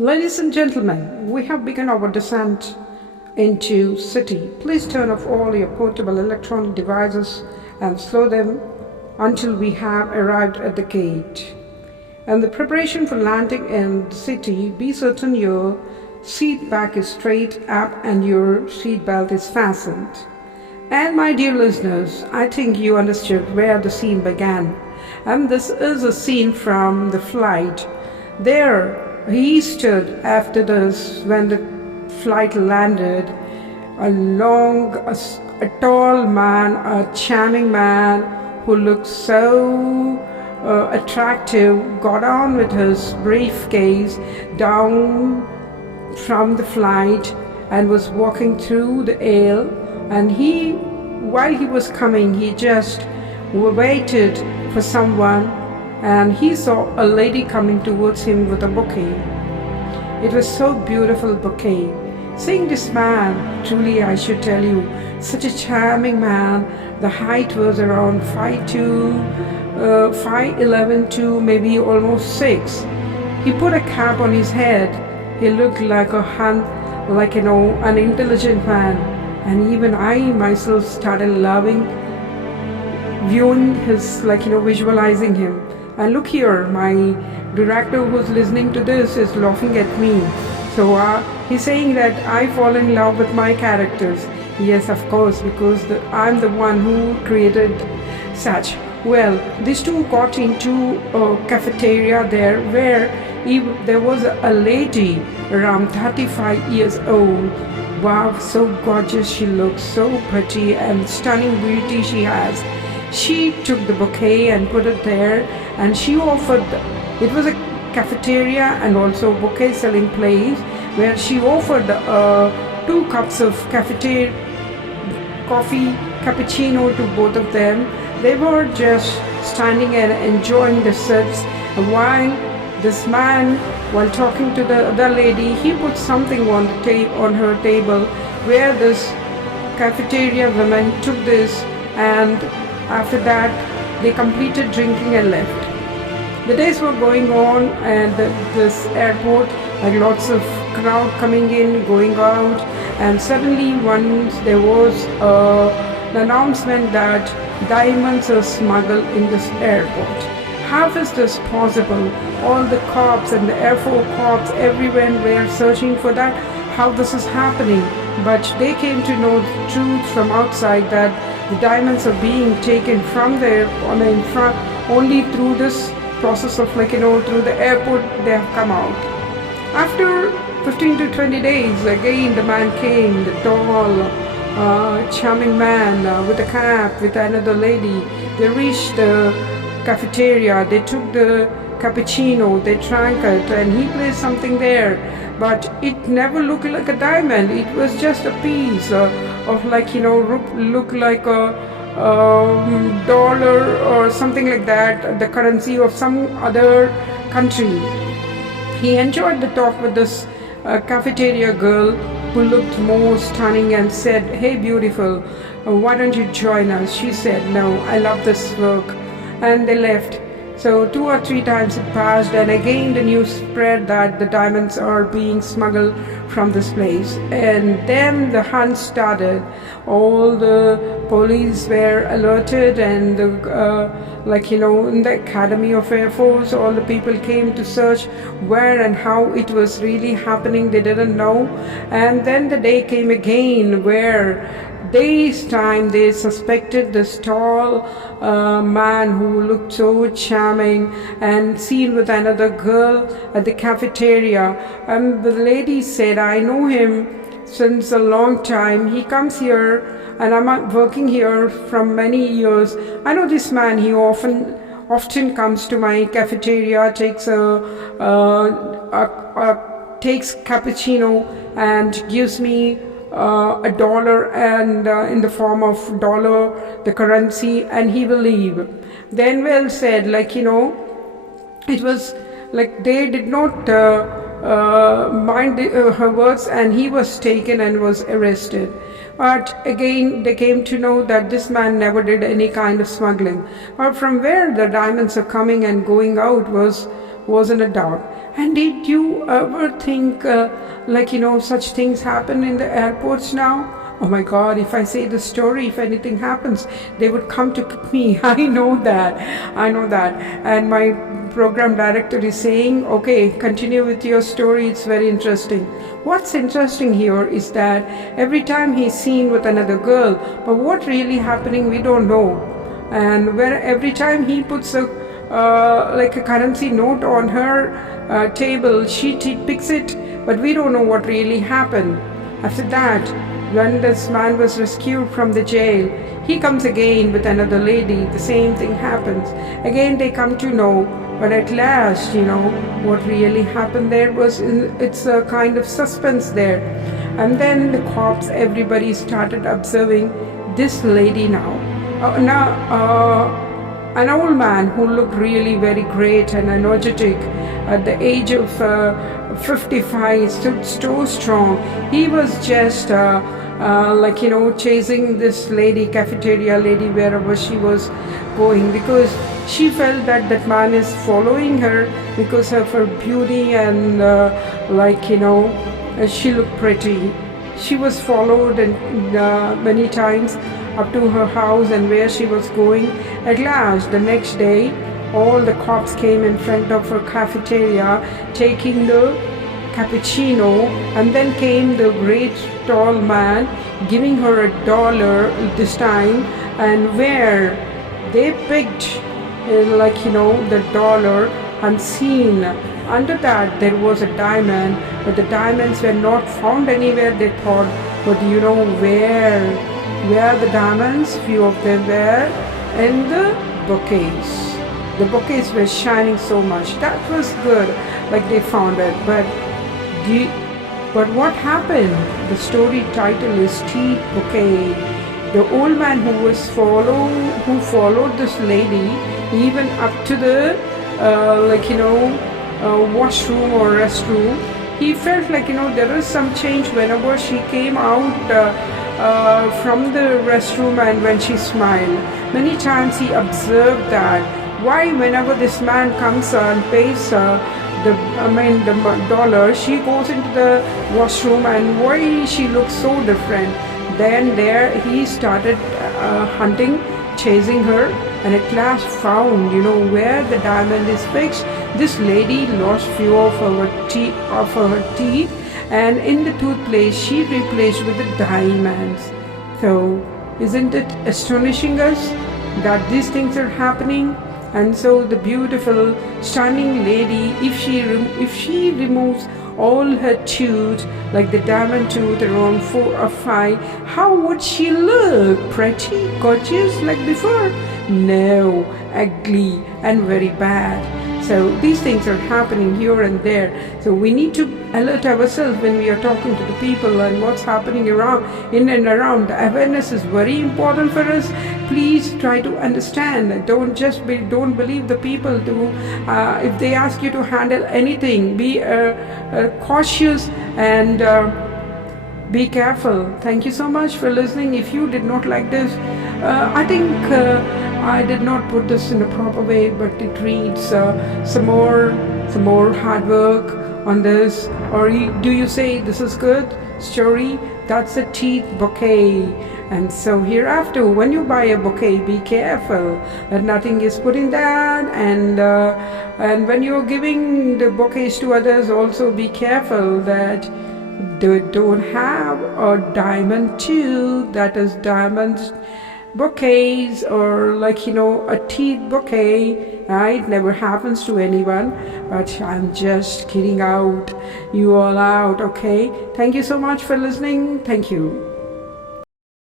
Ladies and gentlemen, we have begun our descent into city. Please turn off all your portable electronic devices and slow them until we have arrived at the gate. And the preparation for landing in the city, be certain your seat back is straight up and your seat belt is fastened. And my dear listeners, I think you understood where the scene began. And this is a scene from the flight. There he stood after this when the flight landed. A tall man, a charming man who looked so attractive, got on with his briefcase down from the flight and was walking through the aisle. And while he was coming, he just waited for someone, and he saw a lady coming towards him with a bouquet. It was so beautiful bouquet. Seeing this man, truly I should tell you, such a charming man. The height was around 5'11" to maybe almost 6. He put a cap on his head. He looked like an intelligent man. And even I myself started loving viewing his, visualizing him. And look here, my director who's listening to this is laughing at me. So he's saying that I fall in love with my characters. Yes, of course, because I'm the one who created such. Well, these two got into a cafeteria there where there was a lady around 35 years old. Wow, so gorgeous she looks, so pretty and stunning beauty she has. She took the bouquet and put it there, and she offered, it was a cafeteria and also bouquet selling place, where she offered 2 cups of coffee cappuccino to both of them. They were just standing and enjoying the sips, while this man, while talking to the other lady, he put something on her table, where this cafeteria woman took this, and after that they completed drinking and left. The days were going on, and this airport, lots of crowd coming in, going out, and suddenly once there was an announcement that diamonds are smuggled in this airport. How is this possible? All the cops and the Air Force cops everywhere were searching for that, how this is happening. But they came to know the truth from outside that the diamonds are being taken from there only through this process of through the airport they have come out. After 15 to 20 days, again the man came, the tall, charming man with a cap, with another lady. They reached the cafeteria, they took the cappuccino, they drank it, and he placed something there, but it never looked like a diamond. It was just a piece of looked like a dollar or something like that, the currency of some other country. He enjoyed the talk with this cafeteria girl who looked more stunning and said, "Hey beautiful, why don't you join us?" She said, "No, I love this work." And they left. So 2 or 3 times it passed, and again the news spread that the diamonds are being smuggled from this place. And then the hunt started. All the police were alerted, and in the Academy of Air Force, all the people came to search where and how it was really happening. They didn't know. And then the day came again where this time they suspected this tall man who looked so charming and seen with another girl at the cafeteria. And the lady said, "I know him since a long time. He comes here and I'm working here from many years. I know this man. He often comes to my cafeteria, takes takes cappuccino and gives me $1 and in the form of dollar, the currency, and he will leave." Then Well said, it was like they did not mind her words, and he was taken and was arrested. But again, they came to know that this man never did any kind of smuggling. Or from where the diamonds are coming and going out was wasn't a doubt. And did you ever think, such things happen in the airports now? Oh my God, if I say the story, if anything happens, they would come to pick me. I know that. I know that. And my program director is saying, okay, continue with your story. It's very interesting. What's interesting here is that every time he's seen with another girl, but what really happening, we don't know. And where every time he puts a currency note on her table, she picks it, but we don't know what really happened. After that, when this man was rescued from the jail, he comes again with another lady. The same thing happens. Again, they come to know, but at last, what really happened there was, it's a kind of suspense there. And then the cops, everybody started observing this lady now. An old man who looked really very great and energetic at the age of 55, stood so strong. He was just chasing this lady, cafeteria lady, wherever she was going, because she felt that that man is following her because of her beauty and she looked pretty. She was followed and many times up to her house and where she was going. At last, the next day, all the cops came in front of her cafeteria taking the cappuccino, and then came the great tall man giving her $1 this time, and where they picked the dollar unseen. Under that there was a diamond, but the diamonds were not found anywhere, they thought. But you know where the diamonds? Few of them were in the bouquets. The bouquets were shining so much. That was good, like they found it. But what happened? The story title is Teeth Bouquet. The old man who followed this lady even up to the washroom or restroom, he felt there is some change whenever she came out from the restroom and when she smiled. Many times he observed that. Why whenever this man comes and pays the dollar, she goes into the washroom, and why she looks so different? Then there he started hunting, chasing her, and at last found, where the diamond is fixed. This lady lost few of her teeth, and in the toothpaste she replaced with the diamonds. So, isn't it astonishing us that these things are happening? And so the beautiful, stunning lady, if she removes all her teeth, like the diamond tooth, around 4 or 5, how would she look? Pretty, gorgeous like before? No, ugly and very bad. So these things are happening here and there. So we need to alert ourselves when we are talking to the people and what's happening in and around. The awareness is very important for us. Please try to understand. Don't believe the people. If they ask you to handle anything, be cautious and be careful. Thank you so much for listening. If you did not like this, I think I did not put this in a proper way, but it reads some more hard work on this. Or do you say this is good story? That's a teeth bouquet. And so hereafter, when you buy a bouquet, be careful that nothing is put in that. And when you're giving the bouquets to others, also be careful that they don't have a diamond tooth, that is diamonds bouquets, or a teeth bouquet. It never happens to anyone, but I'm just kidding you all out, okay? Thank you so much for listening. Thank you.